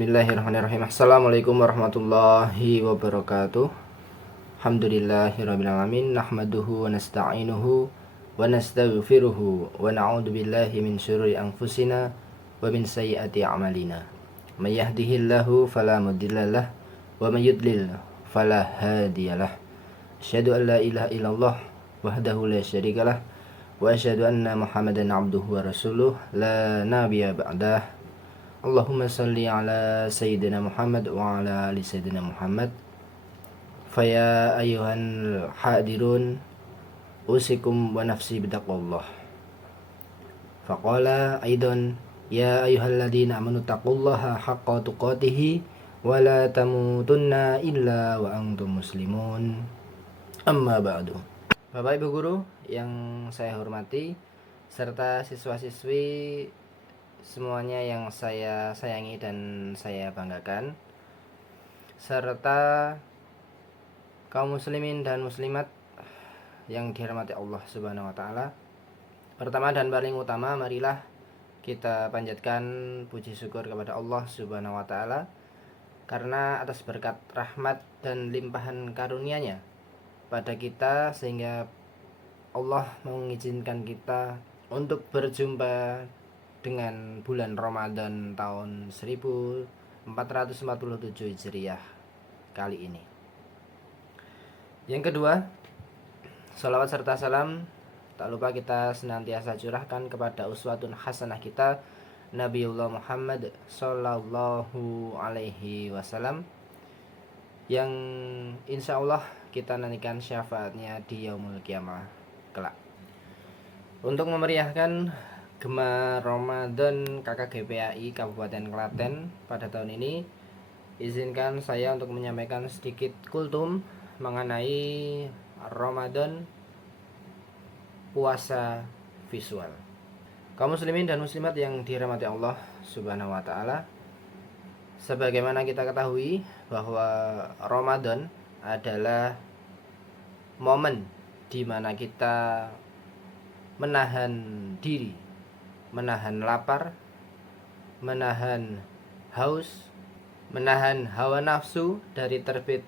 Bismillahirrahmanirrahim. Assalamualaikum warahmatullahi wabarakatuh. Alhamdulillahirabbil alamin, nahmaduhu wa nasta'inuhu wa nastaghfiruhu wa na'udzu billahi min syururi anfusina wa min sayyiati a'malina. May yahdihillahu fala mudhillalah wa may yudlil fala hadiyalah. Asyhadu an la ilaha illallah wahdahu la syarikalah wa asyhadu anna Muhammadan abduhu wa rasuluh la nabiyya ba'dah. Allahumma salli ala Sayyidina Muhammad wa ala ali Sayyidina Muhammad. Faya ayuhan hadirun usikum wa nafsi bitaqwallah. Faqala aidan ya ayyuhalladzina amanu taqullaha haqqa tuqatih wa la tamutunna illa wa antum muslimun. Amma ba'du. Bapak Ibu guru yang saya hormati serta siswa-siswi semuanya yang saya sayangi dan saya banggakan, serta kaum muslimin dan muslimat yang dirahmati Allah Subhanahu wa taala. Pertama dan paling utama, marilah kita panjatkan puji syukur kepada Allah Subhanahu wa taala karena atas berkat rahmat dan limpahan karunia-Nya pada kita, sehingga Allah mengizinkan kita untuk berjumpa dengan bulan Ramadan tahun 1447 Hijriah kali ini. Yang kedua, salawat serta salam tak lupa kita senantiasa curahkan kepada uswatun hasanah kita, Nabiullah Muhammad sallallahu alaihi wasallam, yang insya Allah kita nantikan syafaatnya di yaumul kiamah kelak. Untuk memeriahkan Gema Ramadan KKGPAI Kabupaten Klaten pada tahun ini, izinkan saya untuk menyampaikan sedikit kultum mengenai Ramadan puasa visual. Kaum muslimin dan muslimat yang dirahmati Allah Subhanahu wa taala, sebagaimana kita ketahui bahwa Ramadan adalah momen di mana kita menahan diri, menahan lapar, menahan haus, menahan hawa nafsu dari terbit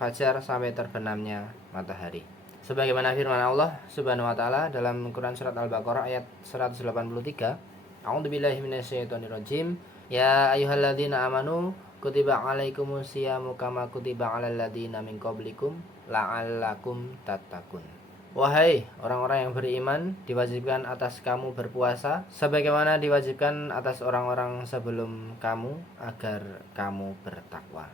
fajar sampai terbenamnya matahari. Sebagaimana firman Allah Subhanahu wa taala dalam Quran surat Al-Baqarah ayat 183, A'udzubillahi minasyaitonirrajim. Ya ayyuhalladzina amanu kutiba alaikumus syiyamu kama kutiba alal ladzina min qablikum la'allakum tattaqun. Wahai orang-orang yang beriman, diwajibkan atas kamu berpuasa sebagaimana diwajibkan atas orang-orang sebelum kamu agar kamu bertakwa.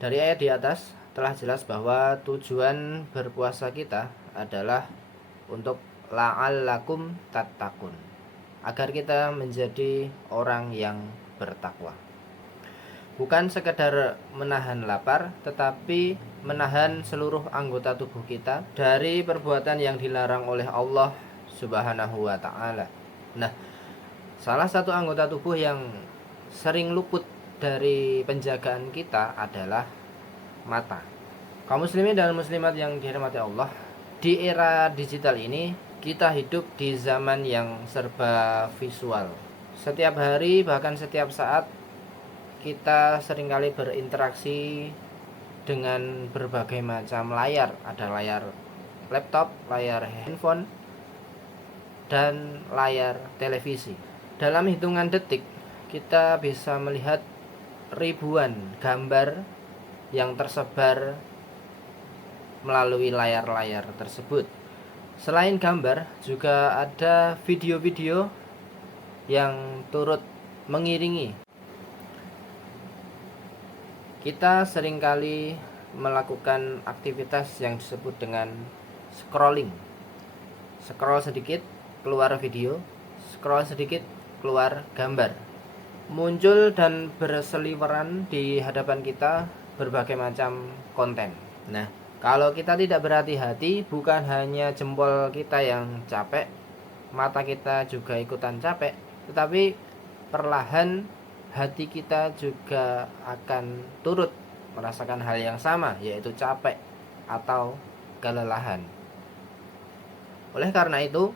Dari ayat di atas telah jelas bahwa tujuan berpuasa kita adalah untuk la'allakum tattaqun, agar kita menjadi orang yang bertakwa. Bukan sekedar menahan lapar, tetapi menahan seluruh anggota tubuh kita dari perbuatan yang dilarang oleh Allah Subhanahu wa ta'ala. Nah, salah satu anggota tubuh yang sering luput dari penjagaan kita adalah mata. Kaum muslimin dan muslimat yang dirahmati Allah, di era digital ini kita hidup di zaman yang serba visual. Setiap hari, bahkan setiap saat, kita seringkali berinteraksi dengan berbagai macam layar. Ada layar laptop, layar handphone, dan layar televisi. Dalam hitungan detik, kita bisa melihat ribuan gambar yang tersebar melalui layar-layar tersebut. Selain gambar, juga ada video-video yang turut mengiringi. Kita seringkali melakukan aktivitas yang disebut dengan scrolling. Scroll sedikit, keluar video, scroll sedikit, keluar gambar. Muncul dan berseliweran di hadapan kita berbagai macam konten. Nah, kalau kita tidak berhati-hati, bukan hanya jempol kita yang capek, mata kita juga ikutan capek, tetapi perlahan hati kita juga akan turut merasakan hal yang sama, yaitu capek atau kelelahan. Oleh karena itu,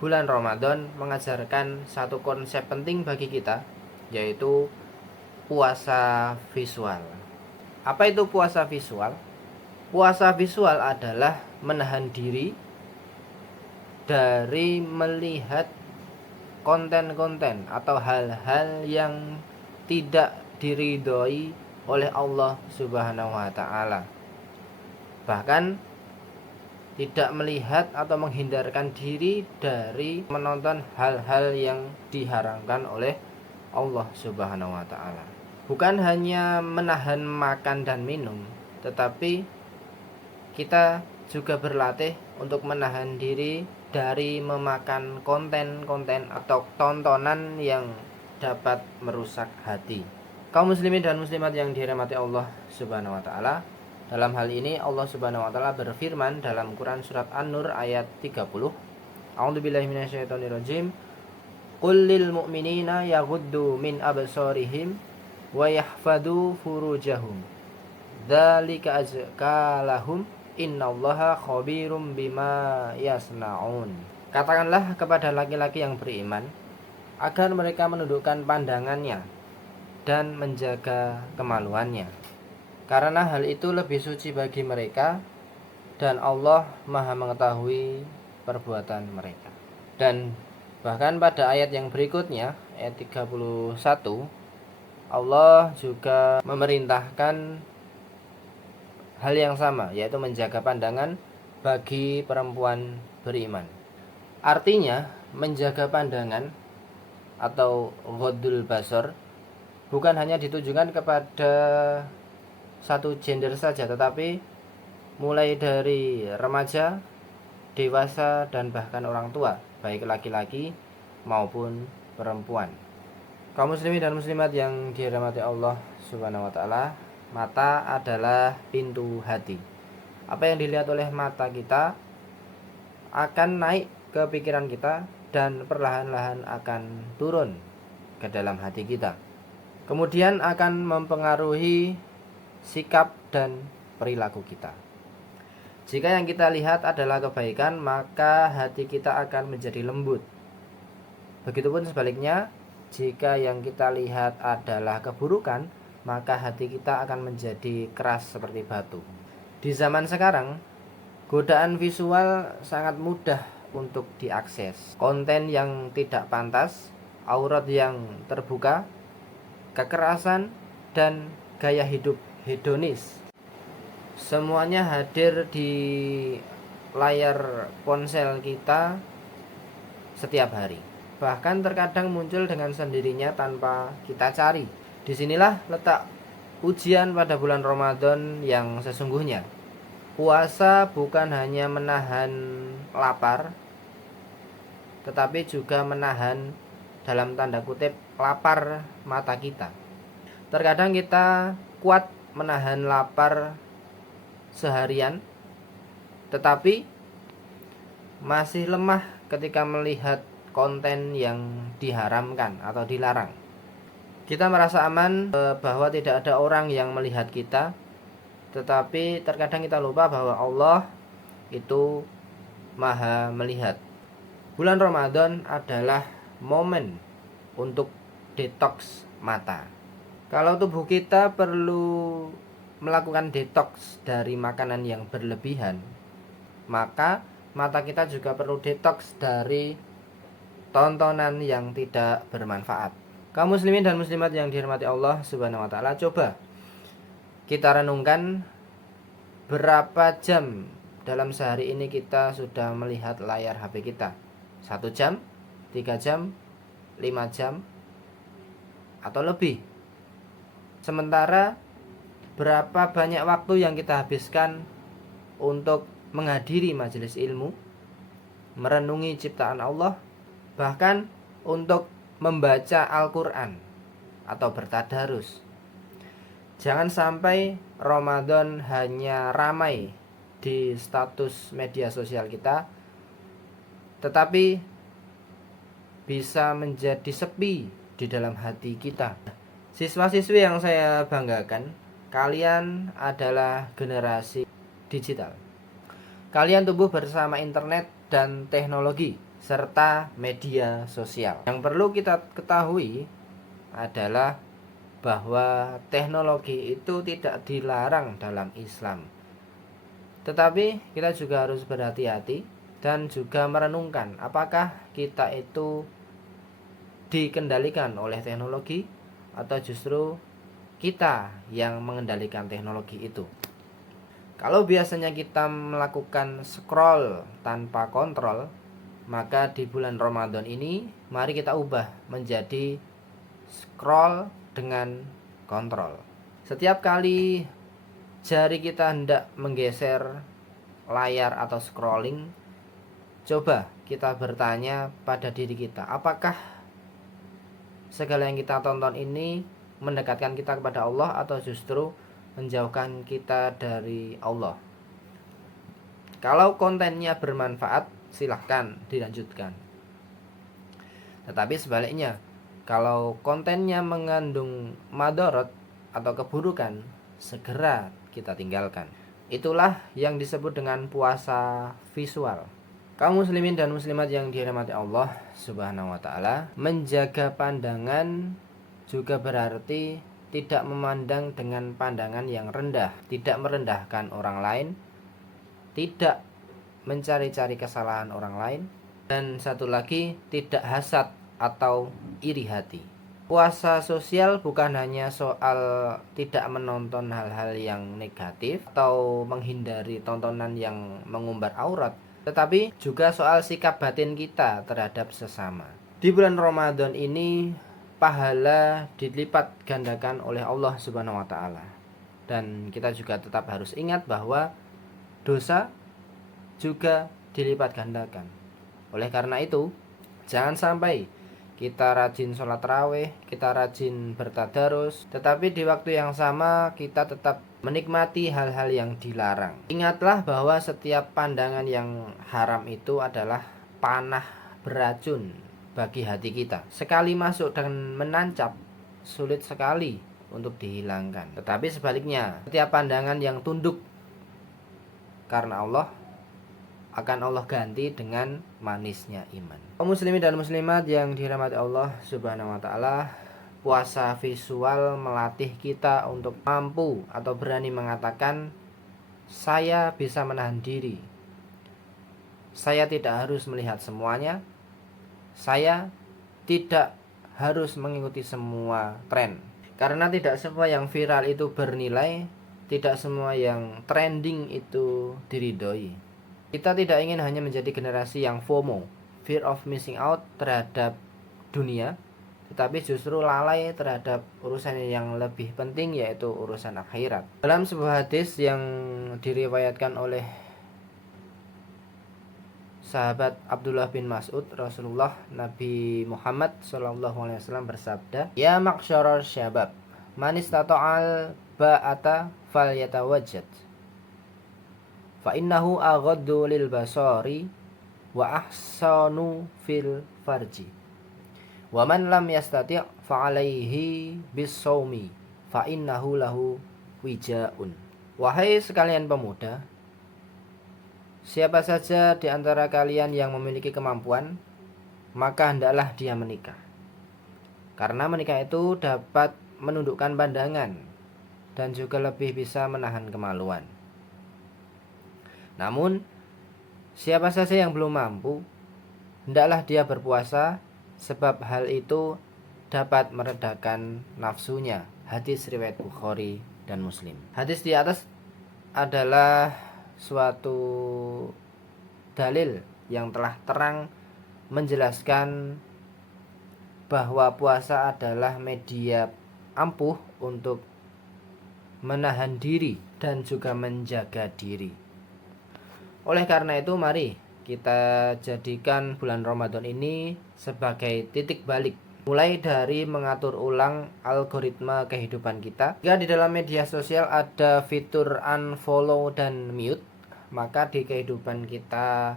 bulan Ramadan mengajarkan satu konsep penting bagi kita, yaitu puasa visual. Apa itu puasa visual? Puasa visual adalah menahan diri dari melihat konten-konten atau hal-hal yang tidak diridhoi oleh Allah Subhanahu wa taala. Bahkan tidak melihat atau menghindarkan diri dari menonton hal-hal yang diharamkan oleh Allah Subhanahu wa taala. Bukan hanya menahan makan dan minum, tetapi kita juga berlatih untuk menahan diri dari memakan konten-konten atau tontonan yang dapat merusak hati. Kaum muslimin dan muslimat yang dirahmati Allah Subhanahu wa taala, dalam hal ini Allah Subhanahu wa taala berfirman dalam Quran surat An-Nur ayat 30. A'udzubillahi minasyaitonirrajim. Qul lil mu'minina yaghuddu min absarihim wa yahfadhu furujahum. Dzalika azka lahum innallaha khabirum bima yasnaun. Katakanlah kepada laki-laki yang beriman agar mereka menundukkan pandangannya dan menjaga kemaluannya, karena hal itu lebih suci bagi mereka dan Allah Maha mengetahui perbuatan mereka. Dan bahkan pada ayat yang berikutnya, ayat 31, Allah juga memerintahkan hal yang sama, yaitu menjaga pandangan bagi perempuan beriman. Artinya, menjaga pandangan atau ghaddul basar bukan hanya ditujukan kepada satu gender saja, tetapi mulai dari remaja, dewasa, dan bahkan orang tua, baik laki-laki maupun perempuan. Kaum muslimin dan muslimat yang dirahmati Allah Subhanahu wa taala, mata adalah pintu hati. Apa yang dilihat oleh mata kita akan naik ke pikiran kita dan perlahan-lahan akan turun ke dalam hati kita. Kemudian akan mempengaruhi sikap dan perilaku kita. Jika yang kita lihat adalah kebaikan, maka hati kita akan menjadi lembut. Begitupun sebaliknya, jika yang kita lihat adalah keburukan, maka hati kita akan menjadi keras seperti batu. Di zaman sekarang, godaan visual sangat mudah untuk diakses. Konten yang tidak pantas, aurat yang terbuka, kekerasan, dan gaya hidup hedonis, semuanya hadir di layar ponsel kita setiap hari. Bahkan terkadang muncul dengan sendirinya tanpa kita cari. Disinilah letak ujian pada bulan Ramadan yang sesungguhnya. Puasa bukan hanya menahan lapar, tetapi juga menahan dalam tanda kutip lapar mata kita. Terkadang kita kuat menahan lapar seharian, tetapi masih lemah ketika melihat konten yang diharamkan atau dilarang. Kita merasa aman bahwa tidak ada orang yang melihat kita, tetapi terkadang kita lupa bahwa Allah itu Maha melihat. Bulan Ramadan adalah momen untuk detoks mata. Kalau tubuh kita perlu melakukan detoks dari makanan yang berlebihan, maka mata kita juga perlu detoks dari tontonan yang tidak bermanfaat. Kaum muslimin dan muslimat yang dirahmati Allah Subhanahu wa taala, coba kita renungkan berapa jam dalam sehari ini kita sudah melihat layar HP kita. 1 jam, 3 jam, 5 jam, atau lebih. Sementara berapa banyak waktu yang kita habiskan untuk menghadiri majelis ilmu, merenungi ciptaan Allah, bahkan untuk membaca Al-Quran atau bertadarus. Jangan sampai Ramadan hanya ramai di status media sosial kita, tetapi bisa menjadi sepi di dalam hati kita. Siswa-siswi yang saya banggakan, kalian adalah generasi digital. Kalian tumbuh bersama internet dan teknologi serta media sosial. Yang perlu kita ketahui adalah bahwa teknologi itu tidak dilarang dalam Islam. Tetapi kita juga harus berhati-hati dan juga merenungkan apakah kita itu dikendalikan oleh teknologi atau justru kita yang mengendalikan teknologi itu. Kalau biasanya kita melakukan scroll tanpa kontrol, maka di bulan Ramadan ini mari kita ubah menjadi scroll dengan kontrol. Setiap kali jari kita hendak menggeser layar atau scrolling, coba kita bertanya pada diri kita, apakah segala yang kita tonton ini mendekatkan kita kepada Allah atau justru menjauhkan kita dari Allah. Kalau kontennya bermanfaat, silahkan dilanjutkan. Tetapi sebaliknya, kalau kontennya mengandung madarat atau keburukan, segera kita tinggalkan. Itulah yang disebut dengan puasa visual. Kaum muslimin dan muslimat yang dirahmati Allah Subhanahu wa taala, menjaga pandangan juga berarti tidak memandang dengan pandangan yang rendah, tidak merendahkan orang lain, tidak mencari-cari kesalahan orang lain, dan satu lagi tidak hasad atau iri hati. Puasa sosial bukan hanya soal tidak menonton hal-hal yang negatif atau menghindari tontonan yang mengumbar aurat, tetapi juga soal sikap batin kita terhadap sesama. Di bulan Ramadan ini pahala dilipat gandakan oleh Allah Subhanahu wa taala. Dan kita juga tetap harus ingat bahwa dosa juga dilipat gandakan. Oleh karena itu, jangan sampai kita rajin sholat tarawih, kita rajin bertadarus, tetapi di waktu yang sama kita tetap menikmati hal-hal yang dilarang. Ingatlah bahwa setiap pandangan yang haram itu adalah panah beracun bagi hati kita. Sekali masuk dan menancap, sulit sekali untuk dihilangkan. Tetapi sebaliknya, setiap pandangan yang tunduk karena Allah akan Allah ganti dengan manisnya iman. Kaum muslimin dan muslimat yang dirahmati Allah Subhanahu wa taala, puasa visual melatih kita untuk mampu atau berani mengatakan, saya bisa menahan diri. Saya tidak harus melihat semuanya. Saya tidak harus mengikuti semua tren. Karena tidak semua yang viral itu bernilai, tidak semua yang trending itu diridhoi. Kita tidak ingin hanya menjadi generasi yang FOMO, fear of missing out terhadap dunia, tetapi justru lalai terhadap urusan yang lebih penting, yaitu urusan akhirat. Dalam sebuah hadis yang diriwayatkan oleh sahabat Abdullah bin Mas'ud, Rasulullah Nabi Muhammad SAW bersabda, "Ya ma'syaral syabab, man istata'al ba'ata falyatawajjad. Fa innahu aghaddu lil basari wa ahsanu fil farji. Wa man lam yastati' fa alaihi bis-shaumi fa innahu lahu wijaun." Wahai sekalian pemuda, siapa saja di antara kalian yang memiliki kemampuan, maka hendaklah dia menikah. Karena menikah itu dapat menundukkan pandangan dan juga lebih bisa menahan kemaluan. Namun, siapa saja yang belum mampu, hendaklah dia berpuasa, sebab hal itu dapat meredakan nafsunya. Hadis riwayat Bukhari dan Muslim. Hadis di atas adalah suatu dalil yang telah terang menjelaskan bahwa puasa adalah media ampuh untuk menahan diri dan juga menjaga diri. Oleh karena itu, mari kita jadikan bulan Ramadan ini sebagai titik balik, mulai dari mengatur ulang algoritma kehidupan kita. Jika di dalam media sosial ada fitur unfollow dan mute, maka di kehidupan kita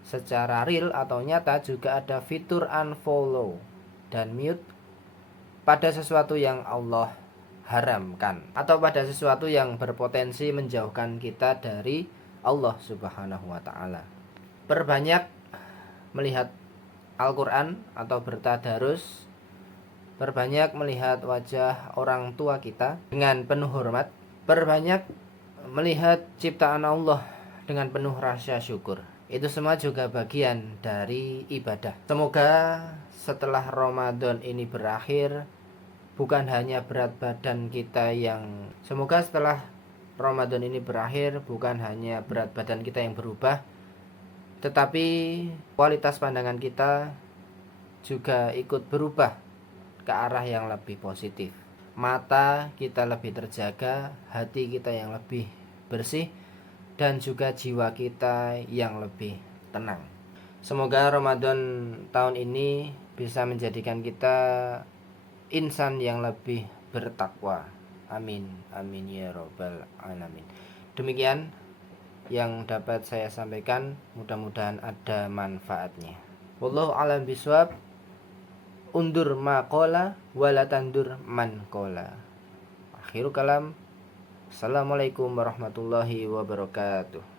secara real atau nyata juga ada fitur unfollow dan mute pada sesuatu yang Allah haramkan atau pada sesuatu yang berpotensi menjauhkan kita dari Allah Subhanahu wa ta'ala. Perbanyak melihat Al-Quran atau bertadarus, Perbanyak melihat wajah orang tua kita dengan penuh hormat. Perbanyak melihat ciptaan Allah dengan penuh rasa syukur. Itu semua juga bagian dari ibadah. Semoga setelah Ramadan ini berakhir, bukan hanya berat badan kita yang berubah, tetapi kualitas pandangan kita juga ikut berubah ke arah yang lebih positif. Mata kita lebih terjaga, hati kita yang lebih bersih, dan juga jiwa kita yang lebih tenang. Semoga Ramadan tahun ini bisa menjadikan kita insan yang lebih bertakwa. Amin, amin ya robbal alamin. Demikian yang dapat saya sampaikan, mudah-mudahan ada manfaatnya. Wallahu a'lam bishawab. Undur maqala wala tandur man qala. Akhirul kalam. Assalamualaikum warahmatullahi wabarakatuh.